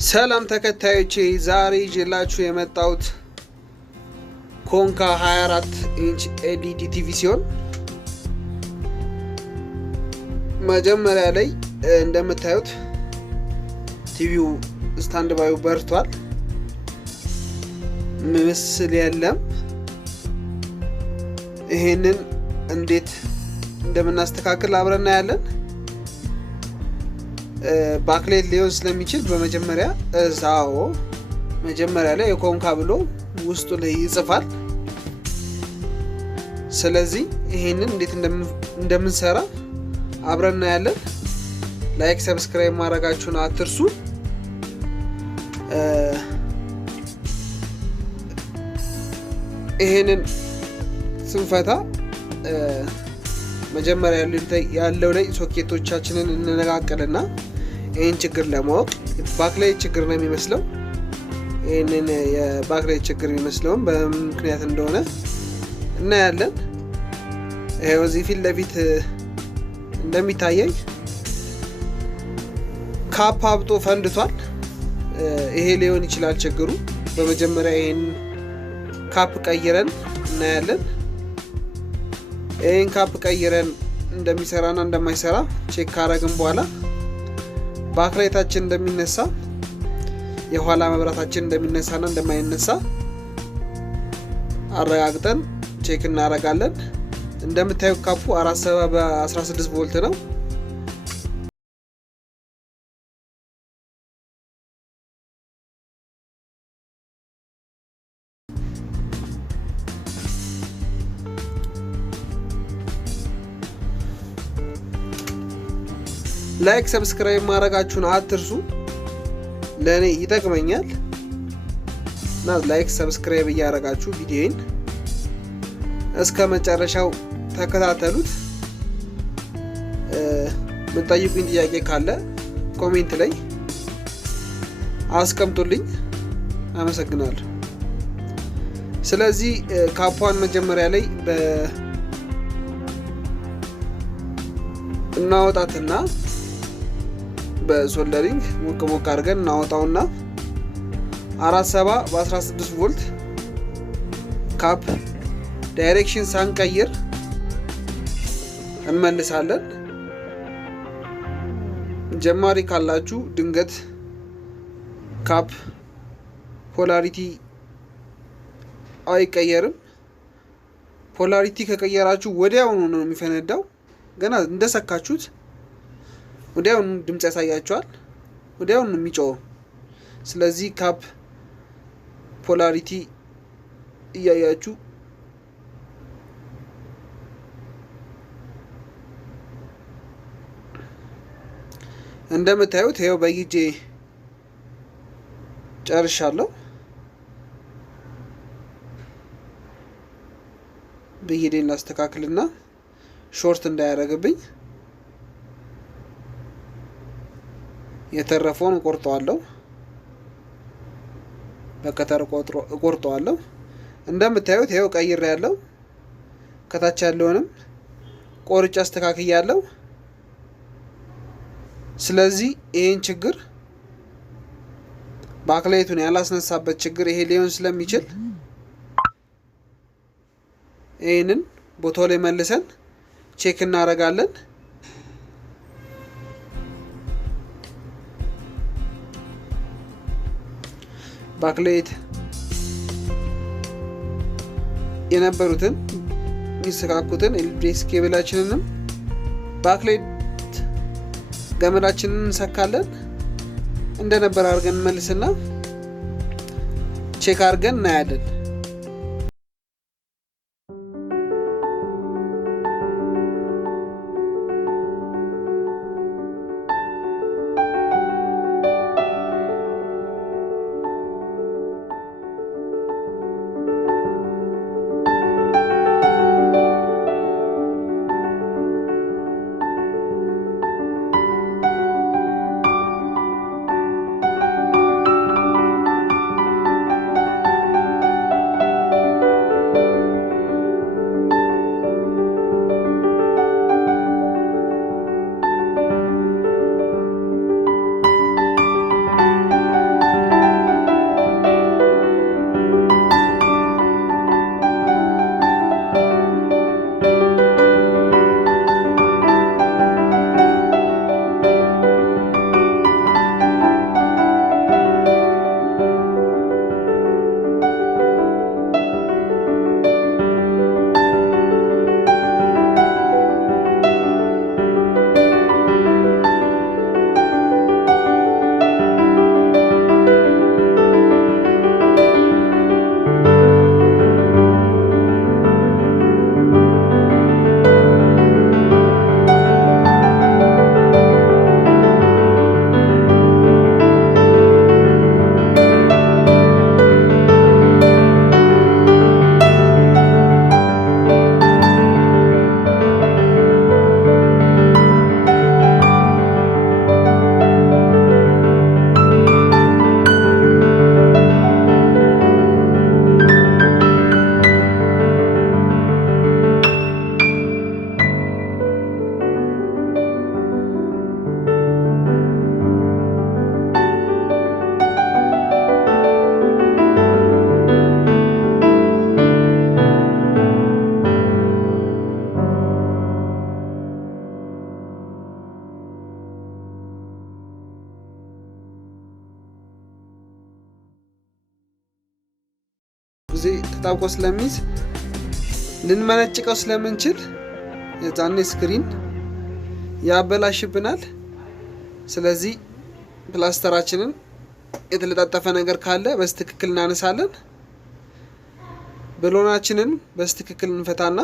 ሰላም ተከታዮቼ ዛሬ ይዤላችሁ የመጣሁት ኮንካ 24 ኢንች ኤልኢዲ ቲቪ ሲሆን መጀመሪያ ላይ እንደምታዩት ቲቪው ስታንድ ባዩ በርቷል። ምስል የለም። ይሄንን እንዴት እንደምናስተካክል አብረን እናያለን። ባክላይት ሊሆን ስለሚችል በመጀመሪያ እዛው መጀመሪያ ላይ የኮንካ ብሎ ውስጡ ላይ ይጽፋል። ስለዚህ ይሄንን እንዴት እንደምንሰራ አብረን እናያለን። ላይክ ሰብስክራይብ ማድረጋችሁን አትርሱ። ይሄንን ስንፈታ መጀመሪያ ያለው ላይ ሶኬቶቻችንን እንነቃቀልና ይሄን ችግር ለማወቅ ባክላይት ችግር ነው የሚመስለው። ይሄንን የባክላይት ችግር የሚመስለውም በምክንያት እንደሆነ እናያለን። ይሄው እዚህ ፊት ለፊት እንደሚታየኝ ካፕ አብጦ ፈንድቷል። ይሄ ሊሆን ይችላል ችግሩ። በመጀመሪያ ይሄን ካፕ ቀይረን እናያለን። ይሄን ካፕ ቀይረን እንደሚሰራና እንደማይሰራ ቼክ ካረግን በኋላ ባክላይታችን እንደሚነሳ የኋላ መብራታችን እንደሚነሳና እንደማይነሳ አረጋግጠን ቼክ እናረጋለን። እንደምታዩት ካፑ 47 በ16 ቮልት ነው። ላይክ ሰብስክራይብ ማድረጋችሁን አትርሱ። ለኔ ይጠቅመኛል እና ላይክ ሰብስክራይብ እያደረጋችሁ ቪዲዮን እስከ መጨረሻው ተከታተሉት። የምትጠይቁኝ ጥያቄ ካለ ኮሜንት ላይ አስቀምጡልኝ። አመሰግናለሁ። ስለዚህ ካፑን መጀመሪያ ላይ እናወጣትና በሶልደሪንግ ሞቅ አድርገን እናወጣውና 47 በ16 ቮልት ካፕ ዳይሬክሽን ሳንቀይር እንመልሳለን። ጀማሪ ካላችሁ ድንገት ካፕ ፖላሪቲ አይቀየርም። ፖላሪቲ ከቀየራችሁ ወዲያውኑ ነው የሚፈነዳው። ገና እንደሰካችሁት ወዲያውኑ ድምጽ ያሳያችኋል። ወዲያውኑ የሚጮኸው። ስለዚህ ካፕ ፖላሪቲ እያያችሁ እንደምታዩት ይኸው በጊዜ ጨርሻለሁ። በጊዜን ላስተካክልና ሾርት እንዳያደርግብኝ የተረፈውን እቆርጠዋለሁ። በከተር እቆርጠዋለሁ። እንደምታዩት ይሄው ቀይሬ ያለው ከታች ያለውንም ቆርጬ አስተካክያለሁ። ስለዚህ ይሄን ችግር ባክላይቱን ያላስነሳበት ችግር ይሄ ሊሆን ስለሚችል ይሄንን ቦታው ላይ መልሰን ቼክ እናደርጋለን። ባክላይት የነበሩትን የሚሰካኩትን ኤልኢዲ ኬብላችንንም ባክላይት ገመዳችንን እንሰካለን። እንደነበር አድርገን መልስና ቼክ አድርገን እናያለን። ጊዜ ተጣብቆ ስለሚይዝ ልንመነጭቀው ስለምንችል የዛኔ ስክሪን ያበላሽብናል። ስለዚህ ፕላስተራችንን የተለጣጠፈ ነገር ካለ በስትክክል እናነሳለን። ብሎናችንን በስትክክል እንፈታና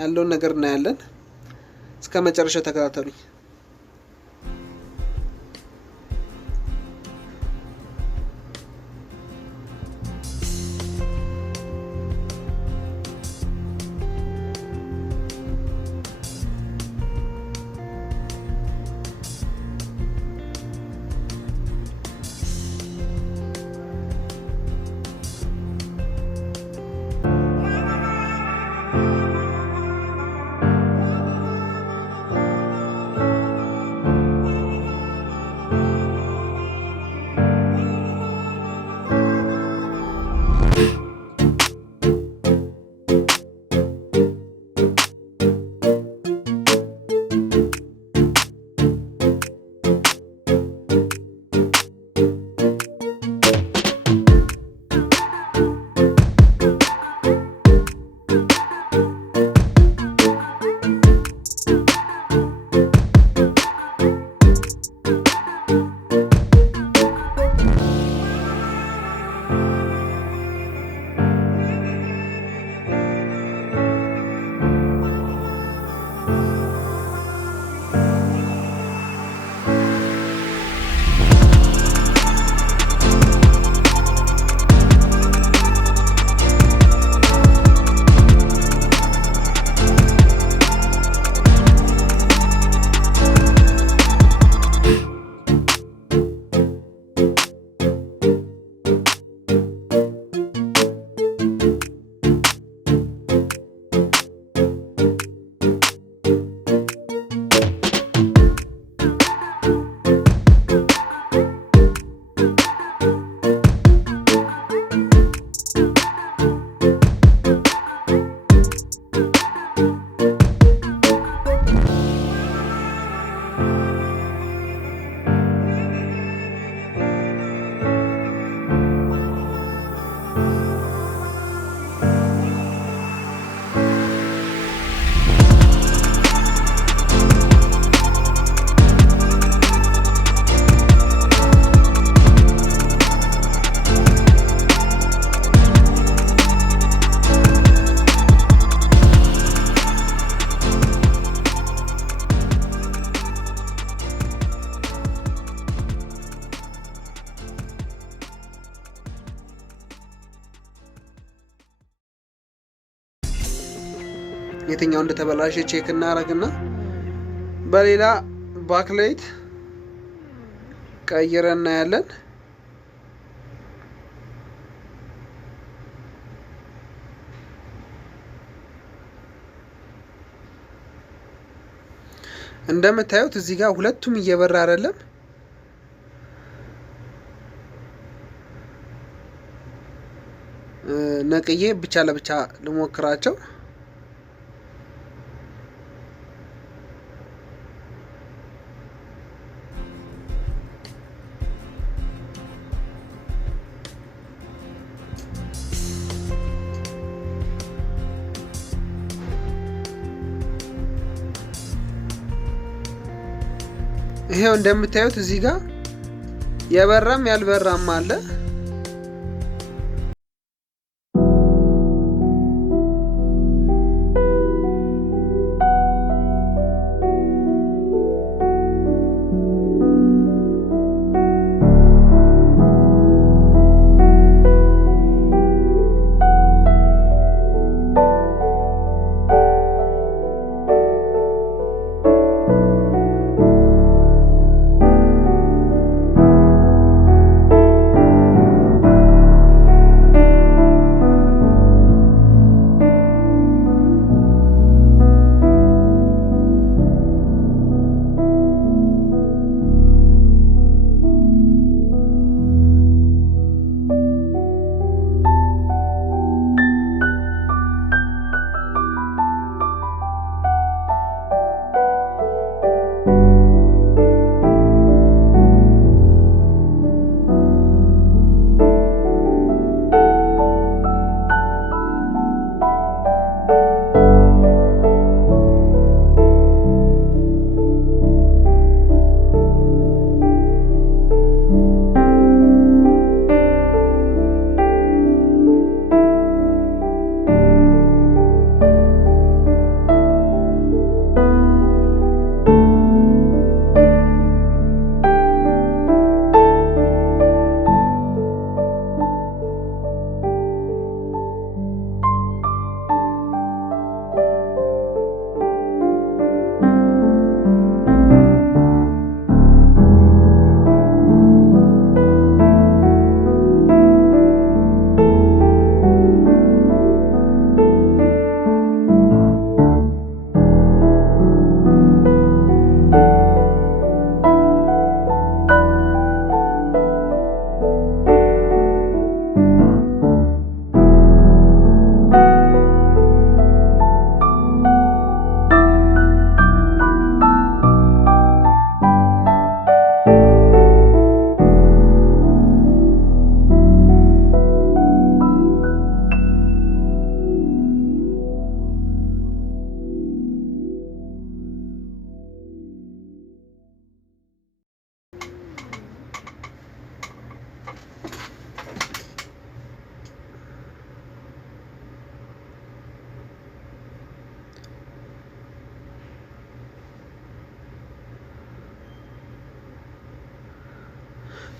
ያለውን ነገር እናያለን። እስከ መጨረሻው ተከታተሉኝ። የትኛው እንደተበላሸ ቼክ እናደርግና በሌላ ባክላይት ቀይረን እናያለን። እንደምታዩት እዚህ ጋር ሁለቱም እየበራ አይደለም። ነቅዬ ብቻ ለብቻ ልሞክራቸው። ይሄው እንደምታዩት እዚህ ጋር የበራም ያልበራም አለ።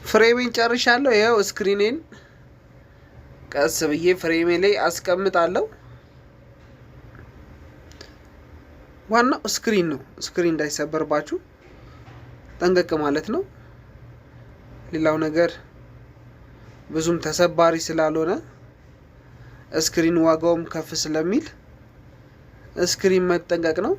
ፍሬሜን ጨርሻለሁ። ይኸው ስክሪኔን ቀስ ብዬ ፍሬሜ ላይ አስቀምጣለሁ። ዋናው ስክሪን ነው። ስክሪን እንዳይሰበርባችሁ ጠንቀቅ ማለት ነው። ሌላው ነገር ብዙም ተሰባሪ ስላልሆነ ስክሪን ዋጋውም ከፍ ስለሚል ስክሪን መጠንቀቅ ነው።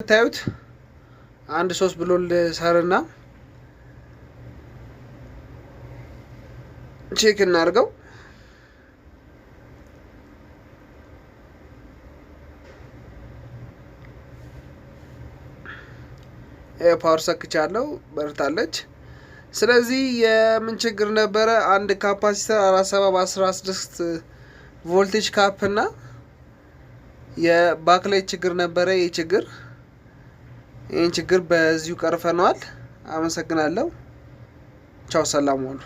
ታዩት አንድ 3 ብሎ ልሰርና ቼክ እናድርገው። ፓወር ሰክቻለሁ፣ በርታለች። ስለዚህ የምን ችግር ነበረ? አንድ ካፓሲተር 4716 ቮልቴጅ ካፕ እና የባክላይት ችግር ነበረ። ይህን ችግር በዚሁ ቀርፈነዋል። አመሰግናለሁ። ቻው፣ ሰላም ዋሉ።